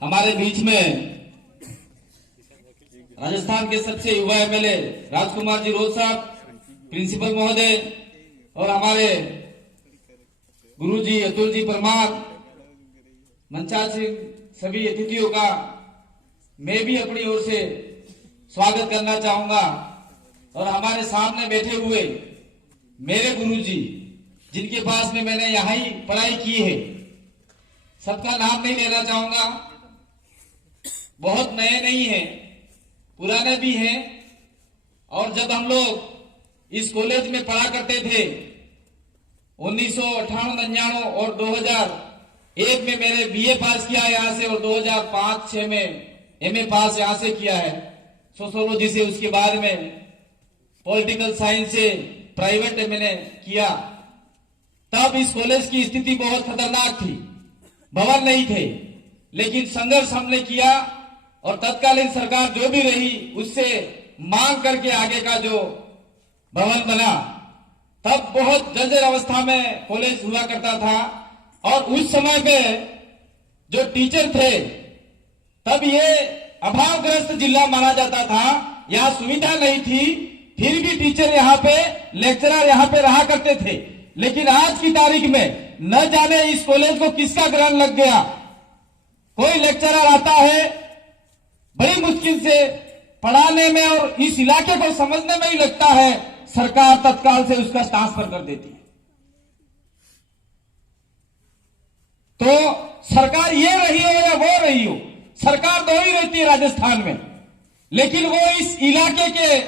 हमारे बीच में राजस्थान के सबसे युवा एमएलए राजकुमार जी रोज साहब, प्रिंसिपल महोदय और हमारे गुरुजी अतुल जी परमार, मंचासीन सभी अतिथियों का मैं भी अपनी ओर से स्वागत करना चाहूंगा। और हमारे सामने बैठे हुए मेरे गुरुजी, जिनके पास में मैंने यहाँ ही पढ़ाई की है, सबका नाम नहीं लेना चाहूंगा। बहुत नए नहीं हैं, पुराने भी हैं। और जब हम लोग इस कॉलेज में पढ़ा करते थे 1998-99 और 2001 में मैंने बीए पास किया यहाँ से और 2005-06 में एमए पास यहाँ से किया है सोशियोलॉजी से। उसके बाद में पॉलिटिकल साइंस से प्राइवेट मैंने किया। तब इस कॉलेज की स्थिति बहुत खतरनाक थी, भवन नहीं थे, लेकिन संघर्ष हमने किया और तत्कालीन सरकार जो भी रही उससे मांग करके आगे का जो भवन बना। तब बहुत जर्जर अवस्था में कॉलेज हुआ करता था और उस समय में जो टीचर थे तब ये अभावग्रस्त जिला माना जाता था, यहाँ सुविधा नहीं थी, फिर भी टीचर यहाँ पे, लेक्चरर यहाँ पे रहा करते थे। लेकिन आज की तारीख में न जाने इस कॉलेज को किसका ग्रहण लग गया। कोई लेक्चरर आता है, बड़ी मुश्किल से पढ़ाने में और इस इलाके को समझने में ही लगता है, सरकार तत्काल से उसका ट्रांसफर कर देती है। तो सरकार ये रही हो या वो रही हो, सरकार दो ही रहती है राजस्थान में, लेकिन वो इस इलाके के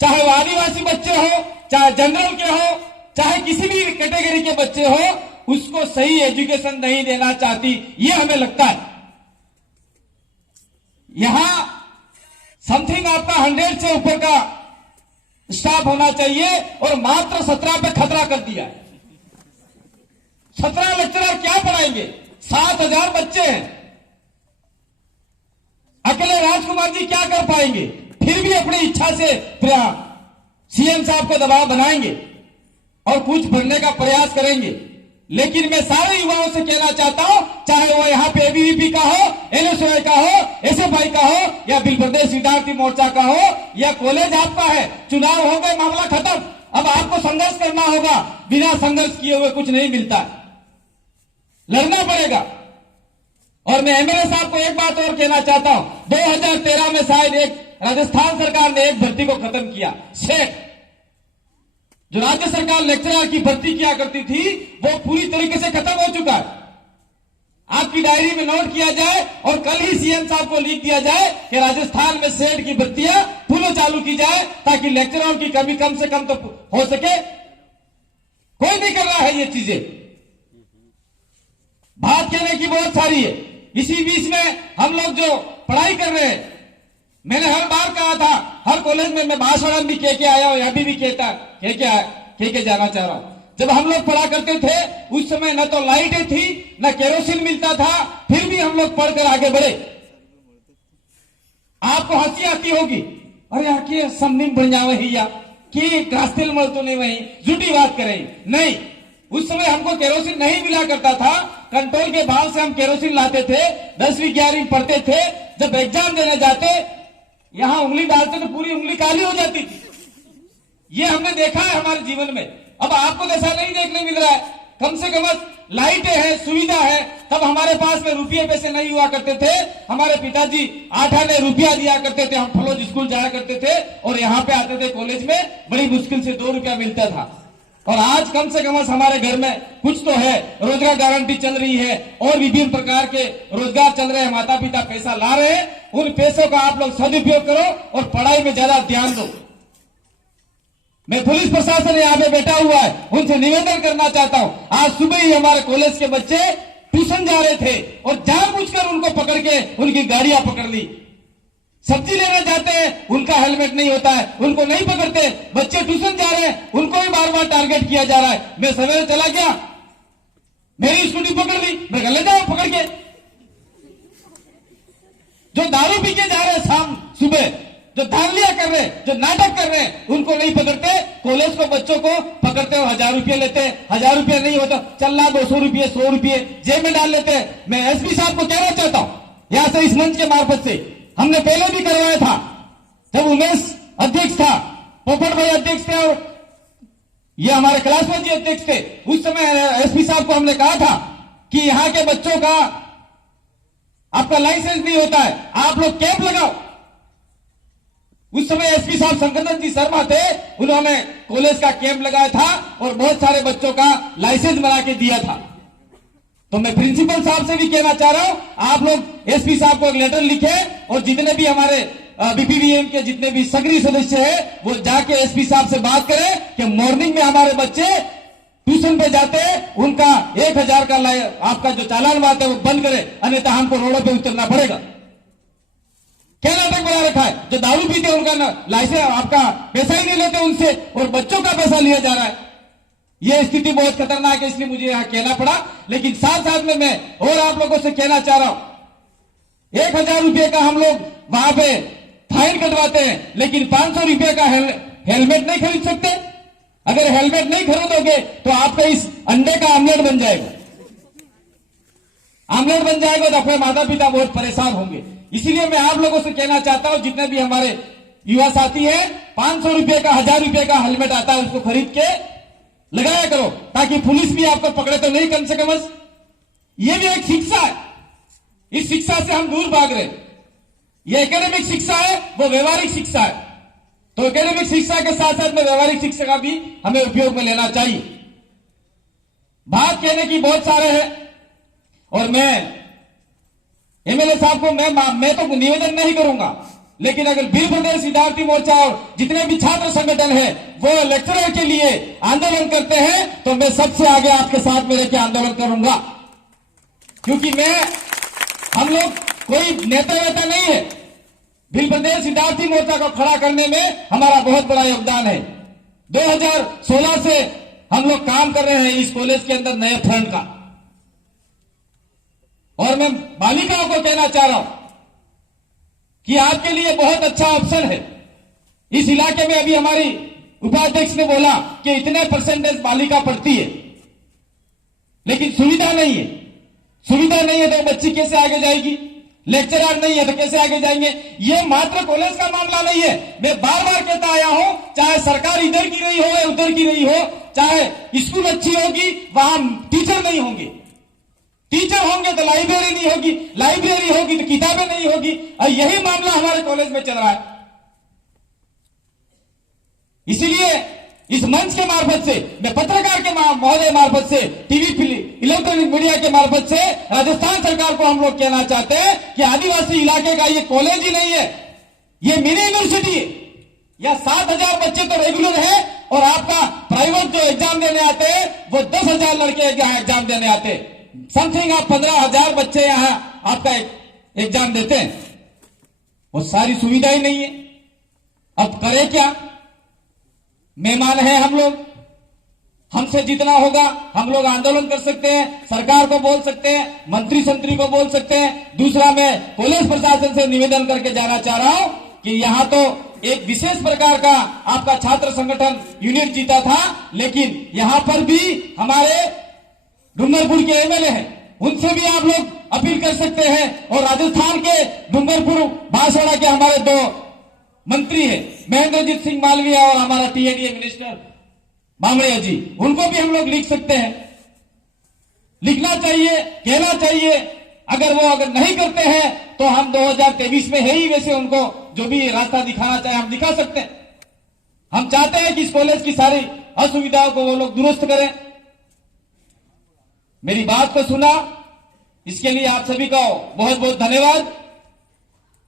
चाहे वो आदिवासी बच्चे हो, चाहे जनरल के हो, चाहे किसी भी कैटेगरी के बच्चे हो, उसको सही एजुकेशन नहीं देना चाहती, ये हमें लगता है। यहां समथिंग आपका 100 से ऊपर का स्टाफ होना चाहिए और मात्र 17 पे खतरा कर दिया है। 17 लेक्चरर क्या पढ़ाएंगे? 7000 बच्चे हैं, अकेले राजकुमार जी क्या कर पाएंगे? फिर भी अपनी इच्छा से सीएम साहब को दबाव बनाएंगे और कुछ बढ़ने का प्रयास करेंगे। लेकिन मैं सारे युवाओं से कहना चाहता हूं, चाहे वो यहाँ पे एबीवीपी का हो, एनएसयूआई का हो, एसएफआई का हो, या बिल प्रदेश विद्यार्थी मोर्चा का हो, या कॉलेज आपका है, चुनाव हो गए, मामला खत्म। अब आपको संघर्ष करना होगा, बिना संघर्ष किए हुए कुछ नहीं मिलता, लड़ना पड़ेगा। और मैं एमएलए साहब को एक बात और कहना चाहता हूं, 2013 में शायद एक राजस्थान सरकार ने एक भर्ती को खत्म किया, सेट। जो राज्य सरकार लेक्चरर की भर्ती किया करती थी वो पूरी तरीके से खत्म हो चुका है। आपकी डायरी में नोट किया जाए और कल ही सीएम साहब को लिख दिया जाए कि राजस्थान में सेट की भर्तियां पुनः चालू की जाए, ताकि लेक्चररों की कमी कम से कम तो हो सके। कोई नहीं कर रहा है ये चीजें, बात कहने की बहुत सारी है। इसी बीच में हम लोग जो पढ़ाई कर रहे हैं, मैंने हर बार कहा था, हर कॉलेज में मैं भाषण भी कह के आया हूं, अभी भी कह के जाना चाह रहा हूं। जब हम लोग पढ़ा करते थे उस समय न तो लाइटें थी, न केरोसिन मिलता था, फिर भी हम लोग पढ़कर आगे बढ़े। आपको हंसी आती होगी, अरे आके समनिम बढ़ जावे ही या कि रास्ते मल तो नहीं, वही झूठी बात करें। नहीं, उस समय हमको केरोसिन नहीं मिला करता था, कंट्रोल के भाव से हम केरोसिन लाते थे, 10वीं 11वीं पढ़ते थे। जब एग्जाम देने जाते, यहां उंगली डालते तो पूरी उंगली काली हो जाती थी। ये हमने देखा है हमारे जीवन में। अब आपको ऐसा नहीं देखने मिल रहा है। कम से कम लाइटें हैं, सुविधा है। तब हमारे पास में रुपये पैसे नहीं हुआ करते थे, हमारे पिताजी 8 आने रुपया दिया करते थे, हम फलोज स्कूल जाया करते थे और यहाँ पे आते थे कॉलेज में, बड़ी मुश्किल से 2 रुपया मिलता था। और आज कम से कम हमारे घर में कुछ तो है, रोजगार गारंटी चल रही है और विभिन्न प्रकार के रोजगार चल रहे हैं, माता पिता पैसा ला रहे हैं। उन पैसों का आप लोग सदुपयोग करो और पढ़ाई में ज्यादा ध्यान दो। मैं पुलिस प्रशासन यहाँ पे बैठा हुआ है, उनसे निवेदन करना चाहता हूँ। आज सुबह ही हमारे कॉलेज के बच्चे ट्यूशन जा रहे थे और जानबूझकर उनको पकड़ के उनकी गाड़ियां पकड़ ली। सब्जी लेना जाते हैं, उनका हेलमेट नहीं होता है, उनको नहीं पकड़ते। बच्चे ट्यूशन जा रहे हैं, उनको भी बार बार टारगेट किया जा रहा है। मैं सवेरे चला गया, मेरी स्कूटी पकड़ ली, मैं कह ले जाओ पकड़ के। जो दारू पी के जा रहे हैं शाम सुबह, जो धांधलियां कर रहे हैं, जो नाटक कर रहे हैं, उनको नहीं पकड़ते। कॉलेज को बच्चों को पकड़ते हो, 1000 रुपये लेते हैं। 1000 रुपये नहीं होता, चल ला 200 रुपये 100 रुपये जेब में डाल लेते हैं। मैं एसपी साहब को कहना चाहता हूं, यहां मंच के मार्फत से हमने पहले भी करवाया था, जब उमेश अध्यक्ष था, पोपट भाई अध्यक्ष थे और ये हमारे कैलाशनाथ जी अध्यक्ष थे। उस समय एसपी साहब को हमने कहा था कि यहां के बच्चों का आपका लाइसेंस नहीं होता है, आप लोग कैंप लगाओ। उस समय एसपी साहब शंकरदत्त जी शर्मा थे, उन्होंने कॉलेज का कैंप लगाया था और बहुत सारे बच्चों का लाइसेंस बना के दिया था। तो मैं प्रिंसिपल साहब से भी कहना चाह रहा हूं, आप लोग एसपी साहब को एक लेटर लिखे और जितने भी हमारे बीपीवीएम के जितने भी सक्रिय सदस्य हैं वो जाके एसपी साहब से बात करें कि मॉर्निंग में हमारे बच्चे ट्यूशन पे जाते हैं, उनका 1000 का आपका जो चालान बात है वो बंद करे, अन्यथा हमको रोडों पे उतरना पड़ेगा। क्या नाटक बना रखा है, जो दारू पीते उनका लाइसेंस आपका पैसा ही नहीं लेते उनसे और बच्चों का पैसा लिया जा रहा है। यह स्थिति बहुत खतरनाक है, इसलिए मुझे यहां कहना पड़ा। लेकिन साथ साथ में मैं और आप लोगों से कहना चाह रहा हूं, 1000 रुपए का हम लोग वहां पे फाइन कटवाते हैं, लेकिन 500 रुपए का हेलमेट नहीं खरीद सकते। अगर हेलमेट नहीं खरीदोगे तो आपका इस अंडे का आमलेट बन जाएगा, आमलेट बन जाएगा तो अपने माता पिता बहुत परेशान होंगे। इसीलिए मैं आप लोगों से कहना चाहता हूं, जितने भी हमारे युवा साथी हैं, 500 रुपए का 1000 रुपए का हेलमेट आता है, उसको खरीद के लगाया करो, ताकि पुलिस भी आपको पकड़े तो नहीं कम से कम। यह भी एक शिक्षा है, इस शिक्षा से हम दूर भाग रहे। यह एकेडमिक शिक्षा है, वो व्यवहारिक शिक्षा है। तो एकेडमिक शिक्षा के साथ साथ में व्यवहारिक शिक्षा का भी हमें उपयोग में लेना चाहिए। बात कहने की बहुत सारे हैं और मैं एमएलए साहब को मैं तो निवेदन नहीं करूंगा, लेकिन अगर बीर प्रदेश विद्यार्थी मोर्चा और जितने भी छात्र संगठन है वो लेक्चरर के लिए आंदोलन करते हैं तो मैं सबसे आगे आपके साथ में रहकर आंदोलन करूंगा, क्योंकि हम लोग कोई नेता वेता नहीं है। भील प्रदेश विद्यार्थी मोर्चा को खड़ा करने में हमारा बहुत बड़ा योगदान है। 2016 से हम लोग काम कर रहे हैं इस कॉलेज के अंदर नए फ्रंट का। और मैं बालिकाओं को कहना चाह रहा हूं कि आपके लिए बहुत अच्छा ऑप्शन है। इस इलाके में अभी हमारी उपाध्यक्ष ने बोला कि इतने परसेंटेज बालिका पढ़ती है, लेकिन सुविधा नहीं है। सुविधा नहीं है तो बच्ची कैसे आगे जाएगी? लेक्चरर नहीं है तो कैसे आगे जाएंगे? ये मात्र कॉलेज का मामला नहीं है, मैं बार बार कहता आया हूं, चाहे सरकार इधर की रही हो या उधर की रही हो, चाहे स्कूल अच्छी होगी वहां टीचर नहीं होंगे, टीचर होंगे तो लाइब्रेरी नहीं होगी, लाइब्रेरी होगी तो किताबें नहीं होगी। और यही मामला हमारे कॉलेज में चल रहा है। इसीलिए इस मंच के मार्फत से, मैं पत्रकार के महोदय मार्फत से, टीवी इलेक्ट्रॉनिक मीडिया के मार्फत से राजस्थान सरकार को हम लोग कहना चाहते हैं कि आदिवासी इलाके का ये कॉलेज ही नहीं है, ये मिनी यूनिवर्सिटी है। या 7000 बच्चे तो रेगुलर है और आपका प्राइवेट जो एग्जाम देने आते हैं वो 10,000 लड़के एग्जाम देने आते हैं। समथिंग आप 15,000 बच्चे यहां आपका एग्जाम देते हैं, वो सारी सुविधा ही नहीं है। अब करें क्या? मेहमान है हम लोग, हमसे जितना होगा हम लोग आंदोलन कर सकते हैं, सरकार को बोल सकते हैं, मंत्री संतरी को बोल सकते हैं। दूसरा, मैं कॉलेज प्रशासन से निवेदन करके जाना चाह रहा हूं कि यहां तो एक विशेष प्रकार का आपका छात्र संगठन यूनिट जीता था, लेकिन यहां पर भी हमारे डूंगरपुर के एमएलए हैं, उनसे भी आप लोग अपील कर सकते हैं। और राजस्थान के डूंगरपुर बांसवाड़ा के हमारे 2 मंत्री है, महेंद्रजीत सिंह मालवीय और हमारा टीएडीए मिनिस्टर बामड़िया जी, उनको भी हम लोग लिख सकते हैं। लिखना चाहिए, कहना चाहिए। अगर नहीं करते हैं तो हम 2023 में है ही, वैसे उनको जो भी रास्ता दिखाना चाहे हम दिखा सकते हैं। हम चाहते हैं कि इस कॉलेज की सारी असुविधाओं को वो लोग दुरुस्त करें। मेरी बात को सुना, इसके लिए आप सभी का बहुत बहुत धन्यवाद।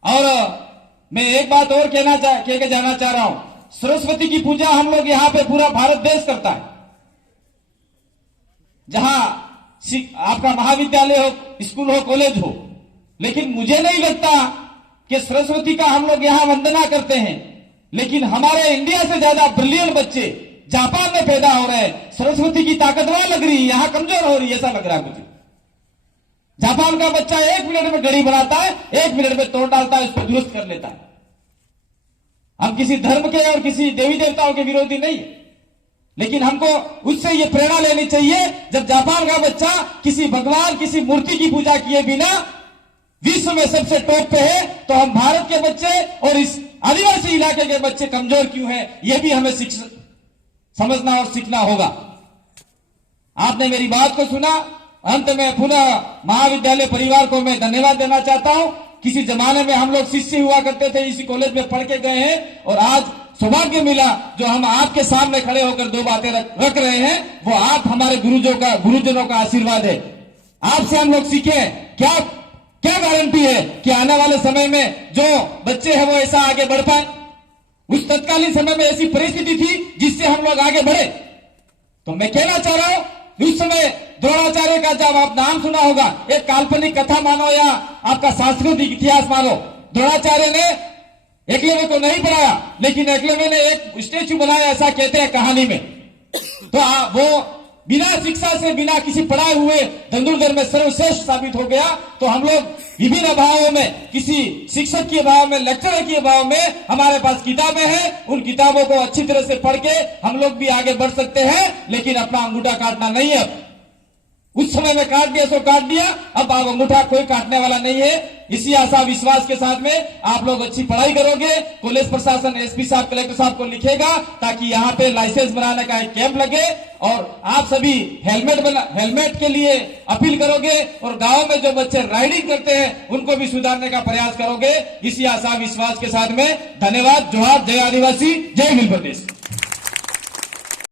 और मैं एक बात और कह के जाना चाह रहा हूं, सरस्वती की पूजा हम लोग यहां पे पूरा भारत देश करता है। जहां आपका महाविद्यालय हो, स्कूल हो, कॉलेज हो, लेकिन मुझे नहीं लगता कि सरस्वती का हम लोग यहां वंदना करते हैं। लेकिन हमारे इंडिया से ज्यादा ब्रिलियंट बच्चे जापान में पैदा हो रहे हैं। सरस्वती की ताकतवर लग रही है, यहां कमजोर हो रही है, ऐसा लग रहा है मुझे। जापान का बच्चा 1 मिनट में घड़ी बनाता है, 1 मिनट में तोड़ डालता है, उसको दुरुस्त कर लेता है। हम किसी धर्म के और किसी देवी देवताओं के विरोधी नहीं, लेकिन हमको उससे ये प्रेरणा लेनी चाहिए। जब जापान का बच्चा किसी भगवान, किसी मूर्ति की पूजा किए बिना विश्व विश्व में सबसे टॉप पे है, तो हम भारत के बच्चे और इस आदिवासी इलाके के बच्चे कमजोर क्यों हैं, यह भी हमें समझना और सीखना होगा। आपने मेरी बात को सुना। अंत में पुनः महाविद्यालय परिवार को मैं धन्यवाद देना चाहता हूं। किसी जमाने में हम लोग शिष्य हुआ करते थे, इसी कॉलेज में पढ़ के गए हैं, और आज सौभाग्य मिला जो हम आपके सामने खड़े होकर दो बातें रख रहे हैं, वो आप हमारे गुरुजनों का आशीर्वाद है। आपसे हम लोग सीखे। क्या गारंटी है कि आने वाले समय में जो बच्चे हैं वो ऐसा आगे बढ़ पाए। उस तत्कालीन समय में ऐसी परिस्थिति थी जिससे हम लोग आगे बढ़े। तो मैं कहना चाह रहा हूं, उस समय द्रोणाचार्य का जब आप नाम सुना होगा, एक काल्पनिक कथा मानो या आपका सांस्कृतिक इतिहास मानो, द्रोणाचार्य ने एकलव्य को नहीं पढ़ाया, लेकिन एकलव्य ने एक स्टेच्यू बनाया, ऐसा कहते हैं कहानी में। तो वो बिना शिक्षा से, बिना किसी पढ़ाए हुए धनुर्धर में सर्वश्रेष्ठ साबित हो गया। तो हम लोग विभिन्न अभावों में, किसी शिक्षक के अभाव में, लेक्चरर के अभाव में, हमारे पास किताबें हैं, उन किताबों को अच्छी तरह से पढ़ के हम लोग भी आगे बढ़ सकते हैं, लेकिन अपना अंगूठा काटना नहीं है। उस समय में काट दिया सो काट दिया, अब आप अंगूठा कोई काटने वाला नहीं है। इसी आशा विश्वास के साथ में आप लोग अच्छी पढ़ाई करोगे। कॉलेज प्रशासन, एसपी साहब, कलेक्टर साहब को लिखेगा ताकि यहाँ पे लाइसेंस बनाने का एक कैंप लगे, और आप सभी हेलमेट के लिए अपील करोगे, और गांव में जो बच्चे राइडिंग करते हैं उनको भी सुधारने का प्रयास करोगे। इसी आशा विश्वास के साथ में धन्यवाद। जोहार, जय आदिवासी, जय मिल प्रदेश।